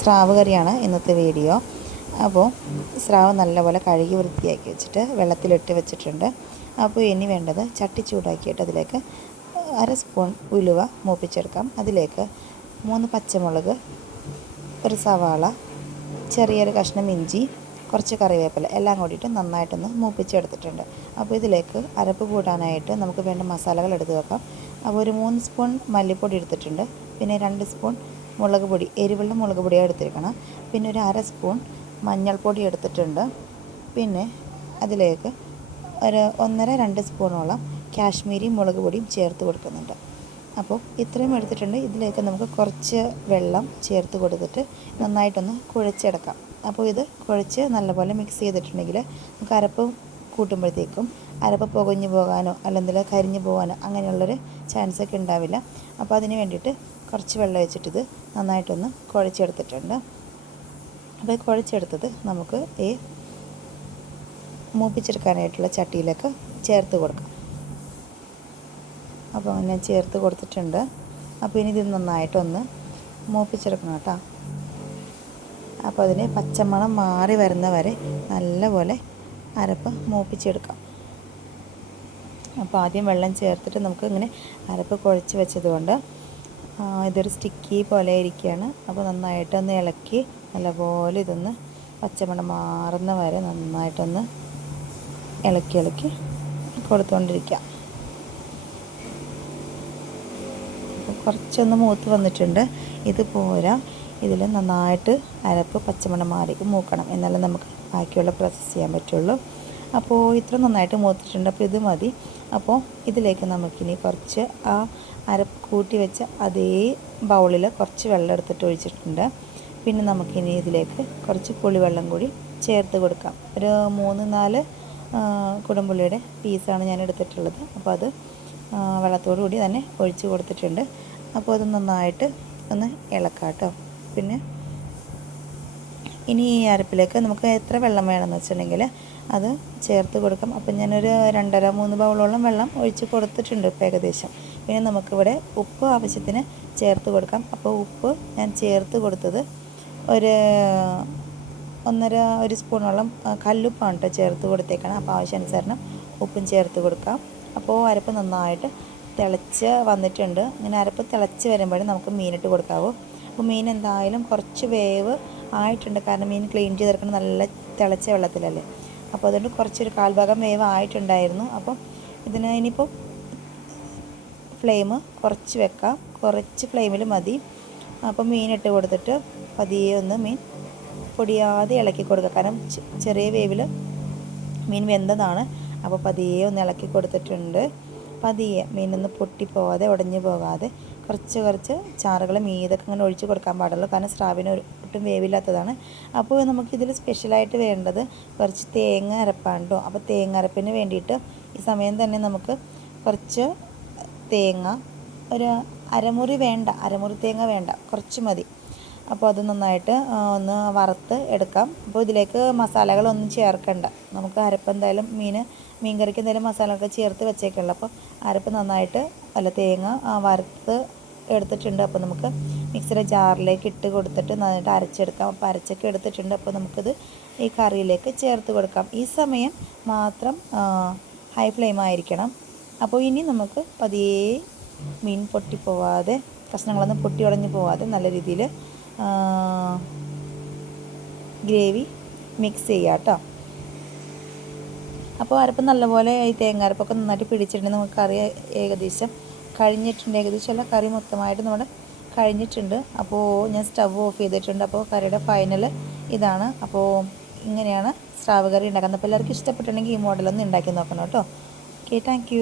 സ്രാവ് കറിയാണ് ഇന്നത്തെ വീഡിയോ. അപ്പോൾ സ്രാവ് നല്ലപോലെ കഴുകി വൃത്തിയാക്കി വെച്ചിട്ട് വെള്ളത്തിലിട്ട് വെച്ചിട്ടുണ്ട്. അപ്പോൾ ഇനി വേണ്ടത് ചട്ടി ചൂടാക്കിയിട്ട് അതിലേക്ക് അര സ്പൂൺ ഉലുവ മൂപ്പിച്ചെടുക്കാം. അതിലേക്ക് മൂന്ന് പച്ചമുളക് ഒരു സവാള ചെറിയൊരു കഷ്ണം ഇഞ്ചി കുറച്ച് കറിവേപ്പില എല്ലാം കൂടിയിട്ട് നന്നായിട്ടൊന്ന് മൂപ്പിച്ചെടുത്തിട്ടുണ്ട്. അപ്പോൾ ഇതിലേക്ക് അരപ്പ് കൂട്ടാനായിട്ട് നമുക്ക് വേണ്ട മസാലകൾ എടുത്ത് വെക്കാം. അപ്പോൾ ഒരു മൂന്ന് സ്പൂൺ മല്ലിപ്പൊടി എടുത്തിട്ടുണ്ട്. പിന്നെ രണ്ട് സ്പൂൺ മുളക് പൊടി എരിവുള്ള മുളക് പൊടിയാണ് എടുത്തിരിക്കണം. പിന്നെ ഒരു അര സ്പൂൺ മഞ്ഞൾപ്പൊടി എടുത്തിട്ടുണ്ട്. പിന്നെ അതിലേക്ക് ഒരു ഒന്നര രണ്ട് സ്പൂണോളം കാശ്മീരി മുളക് പൊടിയും ചേർത്ത് കൊടുക്കുന്നുണ്ട്. അപ്പോൾ ഇത്രയും എടുത്തിട്ടുണ്ട്. ഇതിലേക്ക് നമുക്ക് കുറച്ച് വെള്ളം ചേർത്ത് കൊടുത്തിട്ട് നന്നായിട്ടൊന്ന് കുഴച്ചെടുക്കാം. അപ്പോൾ ഇത് കുഴച്ച് നല്ലപോലെ മിക്സ് ചെയ്തിട്ടുണ്ടെങ്കിൽ നമുക്ക് അരപ്പ് കൂട്ടുമ്പോഴത്തേക്കും അരപ്പ് പുകഞ്ഞു പോകാനോ അല്ലെങ്കിൽ കരിഞ്ഞു പോകാനോ അങ്ങനെയുള്ളൊരു ചാൻസൊക്കെ ഉണ്ടാവില്ല. അപ്പോൾ അതിന് വേണ്ടിയിട്ട് കുറച്ച് വെള്ളം വെച്ചിട്ടിത് നന്നായിട്ടൊന്ന് കുഴച്ചെടുത്തിട്ടുണ്ട്. അപ്പോൾ കുഴച്ചെടുത്തത് നമുക്ക് ഈ മൂപ്പിച്ചെടുക്കാനായിട്ടുള്ള ചട്ടിയിലേക്ക് ചേർത്ത് കൊടുക്കാം. അപ്പോൾ അങ്ങനെ ചേർത്ത് കൊടുത്തിട്ടുണ്ട്. അപ്പോൾ ഇനി ഇത് നന്നായിട്ടൊന്ന് മൂപ്പിച്ചെടുക്കണം കേട്ടോ. അപ്പോൾ അതിന് പച്ചമണം മാറി വരുന്ന വരെ നല്ലപോലെ അരപ്പ് മൂപ്പിച്ചെടുക്കാം. അപ്പോൾ ആദ്യം വെള്ളം ചേർത്തിട്ട് നമുക്ക് ഇങ്ങനെ അരപ്പ് കുഴച്ച് വെച്ചതുകൊണ്ട് ഇതൊരു സ്റ്റിക്കി പോലെ ഇരിക്കുകയാണ്. അപ്പോൾ നന്നായിട്ടൊന്ന് ഇളക്കി നല്ലപോലെ ഇതൊന്ന് പച്ചമണം മാറുന്ന വരെ നന്നായിട്ടൊന്ന് ഇളക്കി ഇളക്കി കൊടുത്തുകൊണ്ടിരിക്കാം കുറച്ചൊന്ന് മൂത്ത് വന്നിട്ടുണ്ട്. ഇത് പോരാ. ഇതിൽ നന്നായിട്ട് അരപ്പ് പച്ചമണം മാറി മൂക്കണം. എന്നാലേ നമുക്ക് ബാക്കിയുള്ള പ്രോസസ്സ് ചെയ്യാൻ പറ്റുള്ളൂ. അപ്പോൾ ഇത്ര നന്നായിട്ട് മൂത്തിട്ടുണ്ട്. അപ്പോൾ ഇത് മതി. അപ്പോൾ ഇതിലേക്ക് നമുക്കിനി കുറച്ച് ആ അര കൂട്ടി വെച്ച അതേ ബൗളിൽ കുറച്ച് വെള്ളം എടുത്തിട്ട് ഒഴിച്ചിട്ടുണ്ട്. പിന്നെ നമുക്കിനി ഇതിലേക്ക് കുറച്ച് പുളിവെള്ളം കൂടി ചേർത്ത് കൊടുക്കാം. ഒരു മൂന്ന് നാല് കുടംപുള്ളിയുടെ പീസാണ് ഞാൻ എടുത്തിട്ടുള്ളത്. അപ്പോൾ അത് വെള്ളത്തോടു കൂടി തന്നെ ഒഴിച്ച് കൊടുത്തിട്ടുണ്ട്. അപ്പോൾ അത് നന്നായിട്ട് ഒന്ന് ഇളക്കാം കേട്ടോ പിന്നെ ഇനി ഈ അരപ്പിലേക്ക് നമുക്ക് എത്ര വെള്ളം വേണമെന്ന് വെച്ചിട്ടുണ്ടെങ്കിൽ അത് ചേർത്ത് കൊടുക്കാം. അപ്പം ഞാനൊരു രണ്ടര മൂന്ന് ബൗളോളം വെള്ളം ഒഴിച്ച് കൊടുത്തിട്ടുണ്ട് ഇപ്പം ഏകദേശം. പിന്നെ നമുക്കിവിടെ ഉപ്പ് ആവശ്യത്തിന് ചേർത്ത് കൊടുക്കാം. അപ്പോൾ ഉപ്പ് ഞാൻ ചേർത്ത് കൊടുത്തത് ഒരു ഒന്നര ഒരു സ്പൂണോളം കല്ലുപ്പാണ് കേട്ടോ ചേർത്ത് കൊടുത്തേക്കണം. അപ്പോൾ ആവശ്യാനുസരണം ഉപ്പും ചേർത്ത് കൊടുക്കാം. അപ്പോൾ അരപ്പ് നന്നായിട്ട് തിളച്ച് വന്നിട്ടുണ്ട്. ഇങ്ങനെ അരപ്പ് തിളച്ച് വരുമ്പോഴും നമുക്ക് മീനിട്ട് കൊടുക്കാവൂ. അപ്പോൾ മീൻ എന്തായാലും കുറച്ച് വേവ് ആയിട്ടുണ്ട്. കാരണം മീൻ ക്ലീൻ ചെയ്തെടുക്കണം നല്ല തിളച്ച വെള്ളത്തിലല്ലേ. അപ്പോൾ അതുകൊണ്ട് കുറച്ചൊരു കാൽഭാഗം വേവ് ആയിട്ടുണ്ടായിരുന്നു. അപ്പം ഇതിന് ഇനിയിപ്പോൾ ഫ്ലെയിം കുറച്ച് വെക്കാം. കുറച്ച് ഫ്ലെയിമിൽ മതി. അപ്പോൾ മീൻ ഇട്ട് കൊടുത്തിട്ട് പതിയെ ഒന്ന് മീൻ പൊടിയാതെ ഇളക്കി കൊടുക്കുക. കാരണം ചെറിയ വേവിൽ മീൻ വെന്തതാണ്. അപ്പോൾ പതിയെ ഒന്ന് ഇളക്കി കൊടുത്തിട്ടുണ്ട്. പതിയെ മീനൊന്ന് പൊട്ടിപ്പോവാതെ ഉടഞ്ഞു പോകാതെ കുറച്ച് കുറച്ച് ചാറുകൾ മീതൊക്കെ ഇങ്ങനെ ഒഴിച്ച് കൊടുക്കാൻ പാടുള്ളൂ. കാരണം സ്രാവിന് ഒട്ടും വേവില്ലാത്തതാണ്. അപ്പോൾ നമുക്കിതിൽ സ്പെഷ്യലായിട്ട് വേണ്ടത് കുറച്ച് തേങ്ങ അരപ്പാണ്ടോ? അപ്പോൾ തേങ്ങ അരപ്പിന് വേണ്ടിയിട്ട് ഈ സമയം തന്നെ നമുക്ക് കുറച്ച് തേങ്ങ ഒരു അരമുറി വേണ്ട അരമുറി തേങ്ങ വേണ്ട കുറച്ച് മതി. അപ്പോൾ അത് നന്നായിട്ട് ഒന്ന് വറുത്ത് എടുക്കാം. അപ്പോൾ ഇതിലേക്ക് മസാലകളൊന്നും ചേർക്കണ്ട. നമുക്ക് അരപ്പ് എന്തായാലും മീൻ മീൻ കറിക്ക് എന്തായാലും മസാലകളൊക്കെ ചേർത്ത് വെച്ചേക്കുള്ളൂ. അപ്പോൾ അരപ്പ് നന്നായിട്ട് അല്ല തേങ്ങ വറുത്ത് എടുത്തിട്ടുണ്ട്. അപ്പോൾ നമുക്ക് മിക്സിയുടെ ജാറിലേക്ക് ഇട്ട് കൊടുത്തിട്ട് നന്നായിട്ട് അരച്ചെടുക്കാം. അപ്പോൾ അരച്ചൊക്കെ എടുത്തിട്ടുണ്ട്. അപ്പോൾ നമുക്കിത് ഈ കറിയിലേക്ക് ചേർത്ത് കൊടുക്കാം. ഈ സമയം മാത്രം ഹൈ ഫ്ലെയിം ആയിരിക്കണം. അപ്പോൾ ഇനി നമുക്ക് പതിയെ മീൻ പൊട്ടിപ്പോവാതെ കഷ്ണങ്ങളൊന്നും പൊട്ടി ഉടഞ്ഞു പോവാതെ നല്ല രീതിയിൽ ഗ്രേവി മിക്സ് ചെയ്യുക കേട്ടോ. അപ്പോൾ അരപ്പ് നല്ലപോലെ ഈ തേങ്ങ അരപ്പൊക്കെ നന്നായിട്ട് പിടിച്ചിട്ടുണ്ടെങ്കിൽ നമുക്ക് കറി ഏകദേശം കഴിഞ്ഞിട്ടുണ്ട്. ഏകദേശം എല്ലാ കറി മൊത്തമായിട്ട് നമ്മുടെ കഴിഞ്ഞിട്ടുണ്ട്. അപ്പോൾ ഞാൻ സ്റ്റവ് ഓഫ് ചെയ്തിട്ടുണ്ട്. അപ്പോൾ കറിയുടെ ഫൈനൽ ഇതാണ്. അപ്പോൾ ഇങ്ങനെയാണ് സ്രാവ് കറി ഉണ്ടാക്കുന്നത്. അപ്പോൾ എല്ലാവർക്കും ഇഷ്ടപ്പെട്ടിട്ടുണ്ടെങ്കിൽ ഈ മോഡലൊന്ന് ഉണ്ടാക്കി നോക്കണം കേട്ടോ. Okay thank